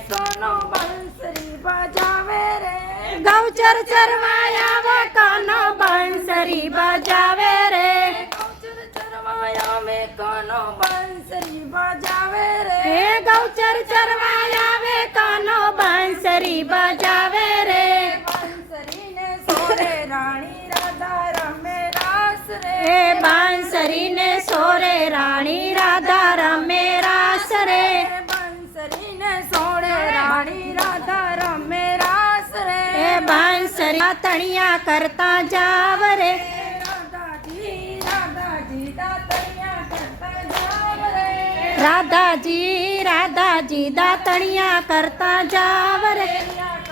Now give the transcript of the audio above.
સોનો બંસરી બજાવે રે ગૌચર ચરવા આવે કાનો બંસરી બજાવે રે ગૌચર ચરવા આવે કાનો બંસરી બજાવે રે હે ગૌચર ચરવા આવે કાનો બંસરી બજાવે રે બંસરીને સોરે રાણી રાધા રમે રાસ રે હે બાંસરીને સોરે રાણી રાધા રમે રાસ રે બંસરીને સોરે રાણી રાધા રમે રાસ રે હે બાંસરી તણિયા કરતા જાવ રે રાધાજી રાધાજી દાતણિયા કરતા જાવ રે રાધાજી રાધાજી દાતણિયા કરતા જાવ રે રાધાજી